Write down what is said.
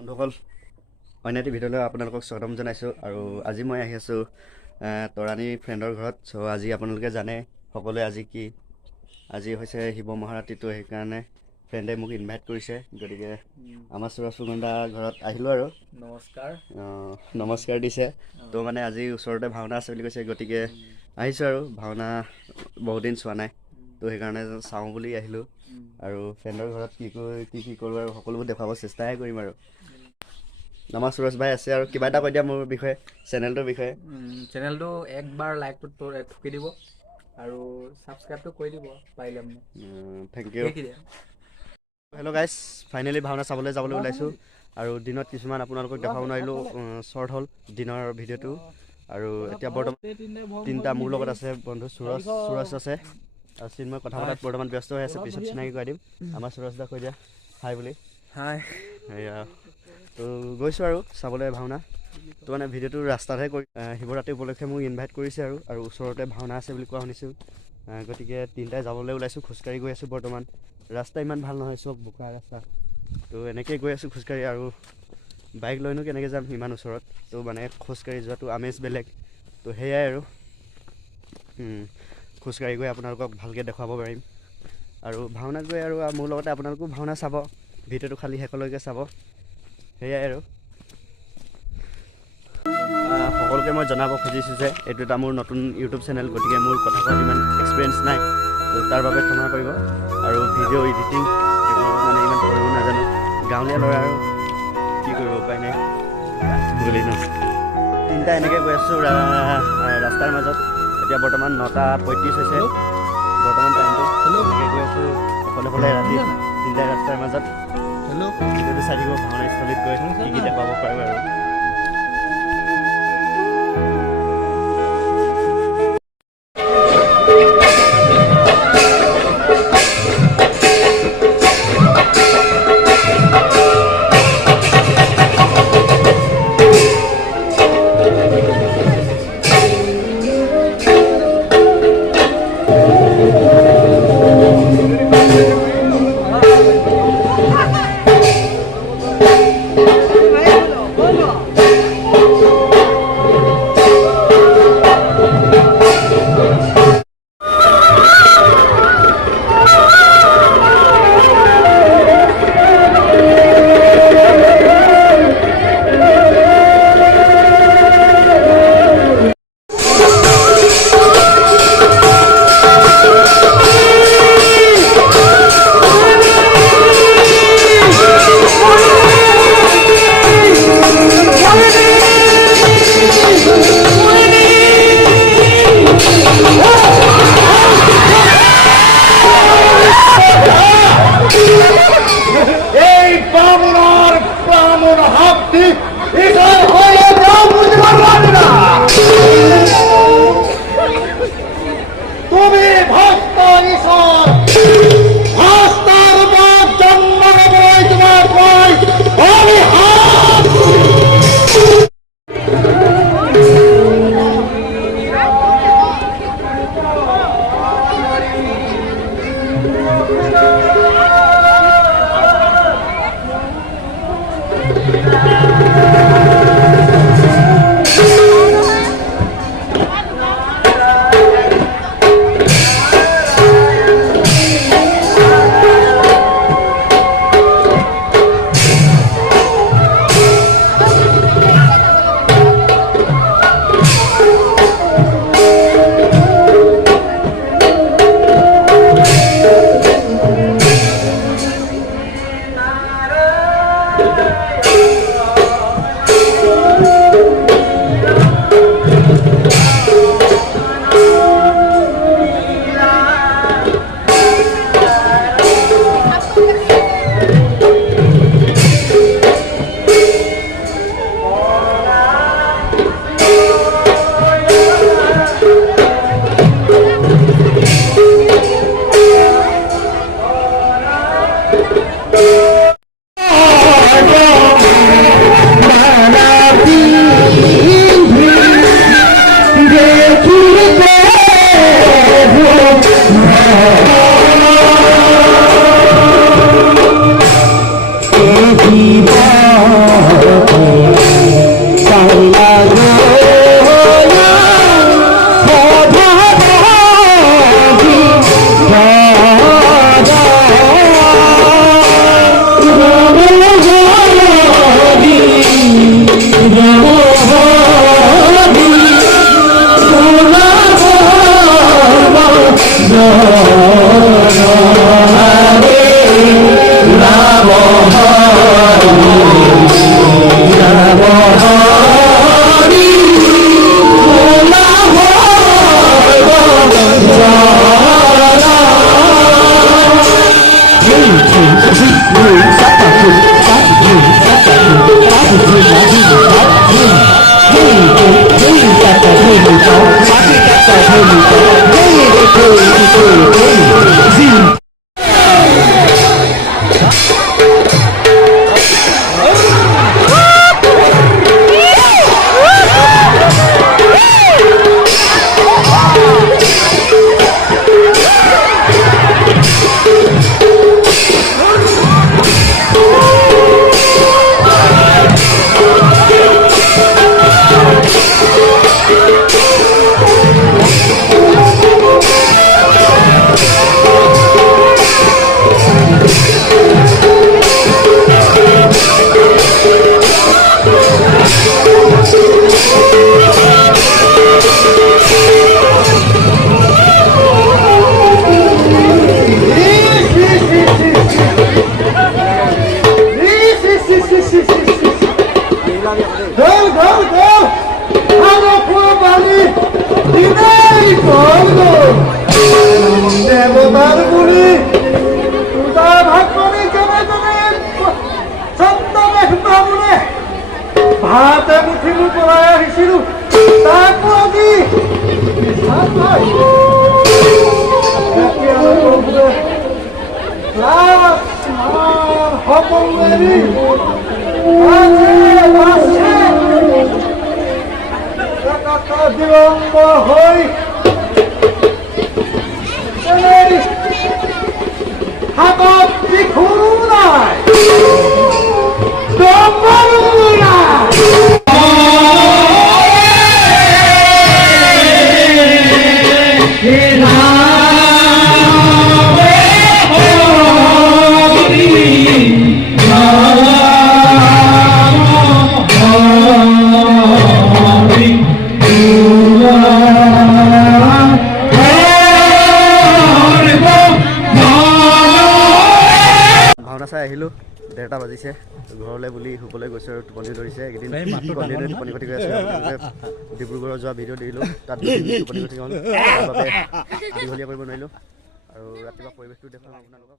বন্ধুসকল অন্য এটি ভিডিঅ'লৈ আপোনালোকক স্বাগতম জনাইছোঁ আৰু আজি মই আহি আছোঁ তৰাণী ফ্ৰেণ্ডৰ ঘৰত। চ' আজি আপোনালোকে জানে সকলোৱে আজি হৈছে শিৱ মহাৰাত্ৰিটো, সেইকাৰণে ফ্ৰেণ্ডে মোক ইনভাইট কৰিছে। গতিকে আমাৰ সুৰজ ফুকনদাৰ ঘৰত আহিলোঁ আৰু নমস্কাৰ দিছে। তো মানে আজি ওচৰতে ভাওনা আছে বুলি কৈছে, গতিকে আহিছোঁ আৰু ভাওনা বহুত দিন চোৱা নাই, তো সেইকাৰণে চাওঁ বুলি আহিলোঁ। আৰু ফ্ৰেণ্ডৰ ঘৰত কি কৰোঁ আৰু সকলোবোৰ দেখুৱাব চেষ্টাহে কৰিম আৰু। আমাৰ সুৰজ ভাই আছে আৰু কিবা এটা কৈ দিয়া মোৰ বিষয়ে, চেনেলটোৰ বিষয়ে। চেনেলটো একবাৰ লাইকটো ঠুকি দিব আৰু ছাবস্ক্ৰাইবটো কৰি দিব পাৰিলে মানে। Thank you. Hello' guys, finally Bhaona চাবলৈ যাবলৈ ওলাইছোঁ। আৰু দিনত কিছুমান আপোনালোকক দেখাব নোৱাৰিলোঁ, শ্বৰ্ট হ'ল দিনৰ ভিডিঅ'টো। আৰু এতিয়া বৰ্তমান তিনিটা মোৰ লগত আছে বন্ধু, সুৰজ আছে আৰু চিন্ময় কথা পতাত বৰ্তমান ব্যস্ত হৈ আছে, পিছত চিনাকি কৰাই দিম। আমাৰ সুৰজ দা কৈ দিয়া হাই বুলি। হাই। সেয়া তো গৈছোঁ আৰু চাবলৈ ভাওনা। তো মানে ভিডিঅ'টো ৰাস্তাতহে কৰি শিৱৰাত্ৰি উপলক্ষে মোক ইনভাইট কৰিছে আৰু ওচৰতে ভাওনা আছে বুলি কোৱা শুনিছোঁ। গতিকে তিনিটাই যাবলৈ ওলাইছোঁ, খোজকাঢ়ি গৈ আছোঁ। বৰ্তমান ৰাস্তা ইমান ভাল নহয়, চব বোকা ৰাস্তা। তো এনেকৈ গৈ আছোঁ খোজকাঢ়ি, আৰু বাইক লৈনো কেনেকৈ যাম ইমান ওচৰত। তো মানে খোজকাঢ়ি যোৱাটো আমেজ বেলেগ। তো সেয়াই আৰু খোজকাঢ়ি গৈ আপোনালোকক ভালকৈ দেখুৱাব পাৰিম। আৰু ভাওনাত গৈ আৰু মোৰ লগতে আপোনালোকেও ভাওনা চাব, ভিডিঅ'টো খালি শেষলৈকে চাব। সেয়াই আৰু সকলোকে মই জনাব খুজিছোঁ যে এইটো এটা মোৰ নতুন ইউটিউব চেনেল, গতিকে মোৰ কথা কোৱাত ইমান এক্সপিৰিয়েঞ্চ নাই, তো তাৰ বাবে ক্ষমা কৰিব। আৰু ভিডিঅ' এডিটিং এইবোৰ মানে ইমান কৰিব নাজানো, গাঁৱলীয়া ল'ৰা আৰু কি কৰিব, উপায় নাই বুলি ন। তিনিটা এনেকৈ গৈ আছোঁ ৰাস্তাৰ মাজত। এতিয়া বৰ্তমান 9:35 হৈছে বৰ্তমান টাইমটো। এনেকৈ গৈ আছোঁ অকলে ৰাতি তিনিটা ৰাস্তাৰ মাজত। ভিডিঅ'টো চাই থাকিব, ভাওনাস্থলীত গৈ কি দেখাব পাৰোঁ আৰু। দেবতাৰ গুলি পূজা ভাগবনী কেনে চন্দ্ৰমেঘ ভাতে মুঠিলো পৰাই আহিছিলো তাকো আজি বিলম্ব হৈ হাতত ত্ৰিশূলো নাই ডম্বৰু নাই ভাওনা চাই আহিলোঁ 1:30 বাজিছে ঘৰলৈ বুলি শুবলৈ গৈছোঁ আৰু টোপনি ধৰিছে এইকেইদিন কণ্টিনিউ টোপনি খতি কৰি আছোঁ ডিব্ৰুগড় যোৱা ভিডিঅ' দিলোঁ তাত টোপনি খতি হ'ল তাৰ বাবে দীঘলীয়া কৰিব নোৱাৰিলোঁ আৰু ৰাতিপুৱা পৰিৱেশটো দেখুৱাম আপোনালোকক